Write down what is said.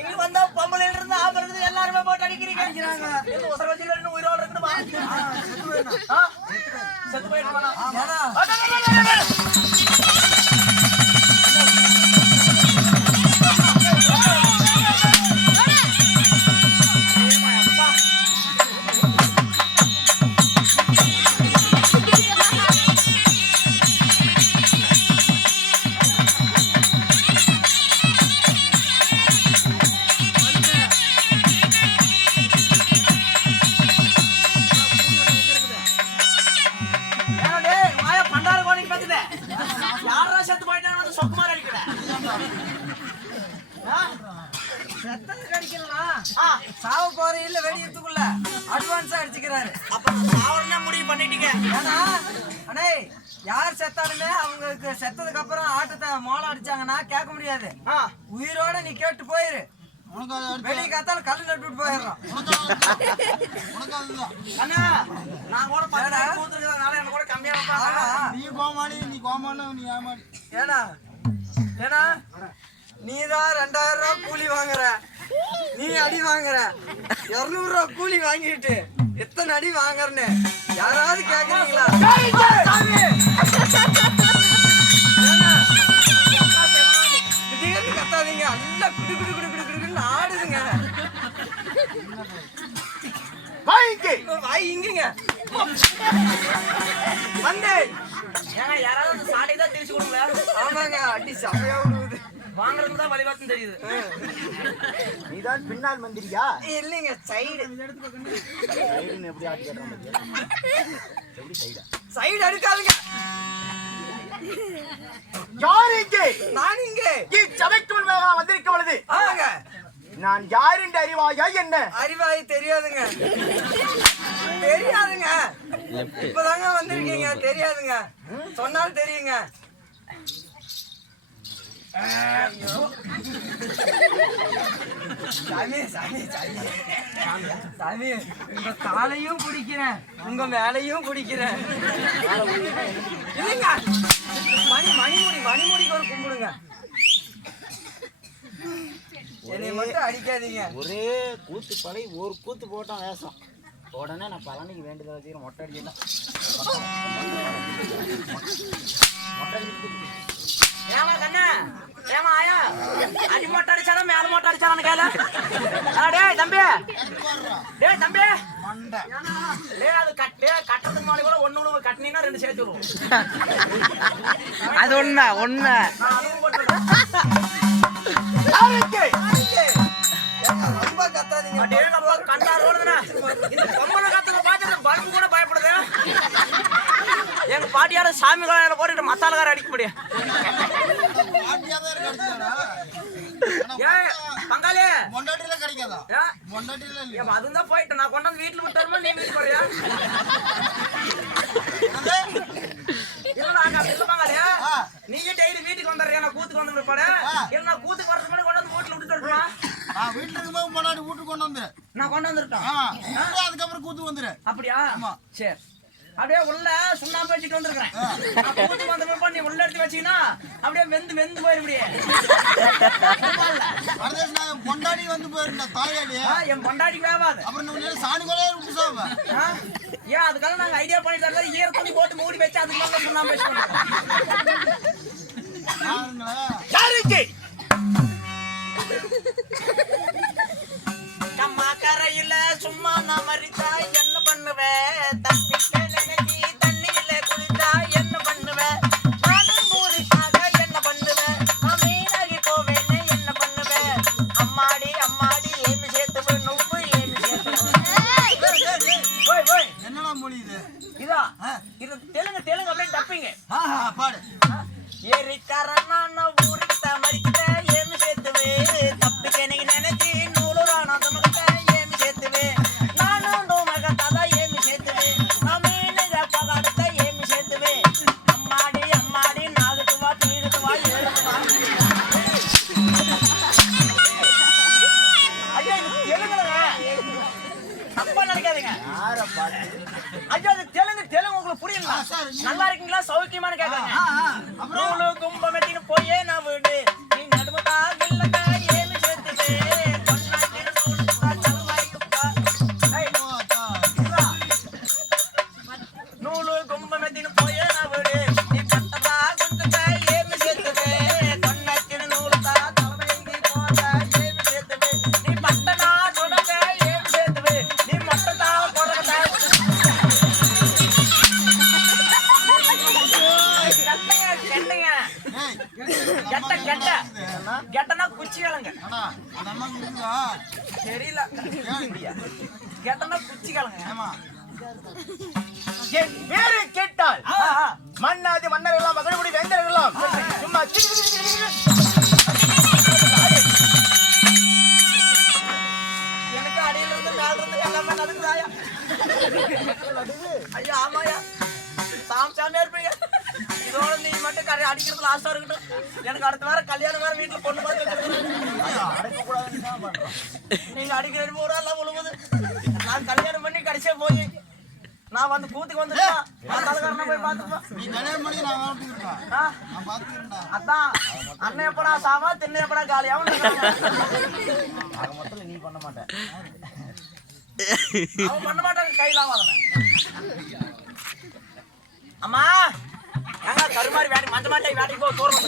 இங்க வந்தா பொம்பளை இருந்து ஆம்பளை இருந்து எல்லாருமே போட்டு அடிக்கிறீங்க. உசர வச்சு இன்னும் உயிரோட இருக்கணுமா? செத்து போயிட்டு சாவ போற இல்ல வெடியத்துக்குள்ள அட்வான்ஸா அடிச்சுக்கிறாரு. அப்ப சாவறனா முடிவு பண்ணிட்டீங்க. ஏன்னா அண்ணே யார் செத்தாலுமே அவங்களுக்கு செத்ததுக்கு அப்புறம் ஆட்டத்தை மோளம் அடிச்சாங்கன்னா கேட்க முடியாது. உயிரோட நீ கேட்டு போயிரு. வெளியே காத்தால கல்லு நட்டுட்டு போயிடுறோம். அண்ணா நான் கூட கூத்துருக்கனால எனக்கு கூட கம்மியா நீ கோமாளி நீ கோமாளி நீ ஏமாளி. ஏன்னா ஏன்னா நீதான் 2000 ரூபாய் கூலி வாங்குற, நீ அடி வாங்குற. 200 ரூபாய் கூலி வாங்கிட்டு எத்தனை அடி வாங்குறன்னு யாராவது கேக்குறீங்களா? திடீர்னு கத்தாதீங்க. நல்லா குடு குடு குடு குடு குடுன்னு ஆடுதுங்க. வாய் இங்கங்க வந்து ஏங்க யாராவது சாடை தான் திருச்சி கொடுங்களா? ஆமாங்க அடி சமையா விடுவது. வாங்குறதுக்கு தான் வழிபாட்டு தெரியுது. நீதான் பின்னால் மந்திரியா? இல்லைங்க சைடு எப்படி ஆட்டி எப்படி சைடு அடுக்காதுங்க. யார் இங்கே? நான் இங்கே இச்சபைக்குள் வந்திருக்க பொழுது ஆமாங்க நான் யார் என்று அறிவாயா என்ன? அறிவாய் தெரியாதுங்க. தெரியாதுங்க. இப்பதாங்க வந்திருக்கீங்க. தெரியாதுங்க. சொன்னாலும் தெரியுங்க. சாமி சாமி சாமி சாமி உங்க காலையும் குடிக்கிறேன், உங்க மேலையும் குடிக்கிறேன். இல்லைங்க மணிமுடிக்கு ஒரு கும்பிடுங்க. என்னை மட்டும் அடிக்காதீங்க. ஒரே கூத்து பழை ஒரு கூத்து போட்டான் வேஷம். உடனே நான் பழனிக்கு வேண்டியதை வச்சுக்கிறேன். மொட்டை அடிக்கலாம் ஏமா கண்ணா ஏமா ஆயா அடி மொட்டை அடிச்சாரா மேல மொட்டை அடிச்சாரான்னு கேள. டேய் தம்பி டேய் தம்பி டேய் அது கட்டத்துக்கு முன்னாடி கூட ஒண்ணு கட்டினீங்கன்னா 2 சேர்த்து விடுவோம். அது ஒண்ணு ரொம்ப கத்தாதீங்க. கூட பயப்படுது. எங்க பாட்டியார சாமி காலையில போட்டு மசாலக்கார அடிக்க முடியும். பங்காளி மொண்டாட்டில கிடைக்காதா? அதுதான் போயிட்டு நான் கொண்டாந்து வீட்டுல விட்டாருமா நீ வீட்டு போறியா? பங்காளியா நீங்க டெய்லி வீட்டுக்கு வந்துடுறியா? நான் கூத்துக்கு வந்து விற்பாடு இல்லை நான் கூத்துக்கு வரது முன்னாடி கொண்டாந்து வீட்டுல விட்டுட்டு வருமா? வீட்டுல இருக்கும்போது முன்னாடி வீட்டுக்கு கொண்டு வந்துரு. நான் கொண்டு வந்துட்டேன். அதுக்கப்புறம் கூத்து வந்துரு. அப்படியா? சரி அப்படியே உள்ள சுண்ணாம்பு வச்சுட்டு வந்துருக்கேன். கூத்துக்கு வந்த நீ உள்ள எடுத்து வச்சீங்கன்னா அப்படியே வெந்து போயிருப்படியே. பொண்டாடி வந்து போயிருந்தா தாயாடி என் பொண்டாடிக்கு வேவாது. அப்புறம் சாணி கொலையே விட்டு சாவ. ஏன் அதுக்காக நாங்க ஐடியா பண்ணி தரல. ஈர துணி போட்டு மூடி வச்சு அதுக்கு மேல சுண்ணாம்பு வச்சுக்கோங்க. கம்மா கரையில சும்மா நான் மறித்தா என்ன பண்ணுவேன்? தப்பிக்க நினைச்சி தண்ணியில குளித்தா என்ன பண்ணுவேன்? நானும் கூறிக்காக என்ன பண்ணுவேன்? நான் மீனாகி போவேன்னு என்ன பண்ணுவேன்? அம்மாடி அம்மாடி ஏமி சேர்த்து நுப்பு ஏமி சேர்த்து. என்னடா மொழி இது? இதா இது தெலுங்கு அப்படியே டப்பிங்க. பாடு. ஏரிக்காரன்னா நான் ஊருக்கு தான் மறிக்கிட்டேன் ஏமி சேர்த்துவே. தப்பிக்க எனக்கு நினைச்சி நூலுரானா தமக்கிட்ட ஏமி சேர்த்துவே. நானும் மகத்தாதா ஏமி சேர்த்துவே. நான் மீனுக பகாடத்த ஏமி சேர்த்துவே. அம்மாடி அம்மாடி நாலுக்கு வா தீருக்கு வா ஏழுக்கு வா. ஐயா இது தெலுங்குங்க. தப்பா நினைக்காதீங்க. ஐயா இது தெலுங்கு உங்களுக்கு புரியல. நல்லா இருக்கீங்களா சௌக்கியமானு கேட்கறேன். நூலு கும்பமெட்டின்னு போயே நான் வீடு நீ நடுமதா இல்லக்க ஏமி சேர்த்து கிழங்க அண்ணா அந்த அம்மாக்கு இருக்குதா தெரியல கேட்டா குச்சி கிழங்க ஏமா என் பேரை கேட்டால் மன்னாதி மன்னர் எல்லாம் மகனுடைய வேந்தர் எல்லாம் சும்மா எனக்கு அடியில இருந்து மேல இருந்து எல்லாமே நடக்குதாயா ஐயா ஆமாயா சாமியா இருப்பீங்க இதோட நீ மட்டும் கரை அடிக்கிறதுல ஆசை இருக்கட்டும் எனக்கு அடுத்த வாரம் கல்யாணம் வேற வீட்டுல பொண்ணு பார்த்து வச்சிருக்கேன் நீங்க அடிக்கிற ஊரா எல்லாம் உழுவுது நான் கல்யாணம் பண்ணி கடைசியா போய் நான் வந்து கூத்துக்கு வந்துட்டேன் நான் தலைக்காரனா போய் பார்த்துப்பேன் நீ கல்யாணம் பண்ணி நான் வாழ்த்துக்கிறேன் நான் பார்த்துக்கிறேன்டா அதான் அண்ணன் எப்படா சாமா திண்ணை எப்படா காலியாவும் ஆக மொத்தம் நீ பண்ண மாட்டேன் அவன் பண்ண மாட்டாங்க கையில ஆவாதவன் அம்மா ஏங்க கருமாரி வேட்டி மஞ்ச மாட்டை வேட்டிக்கு போ தூரம்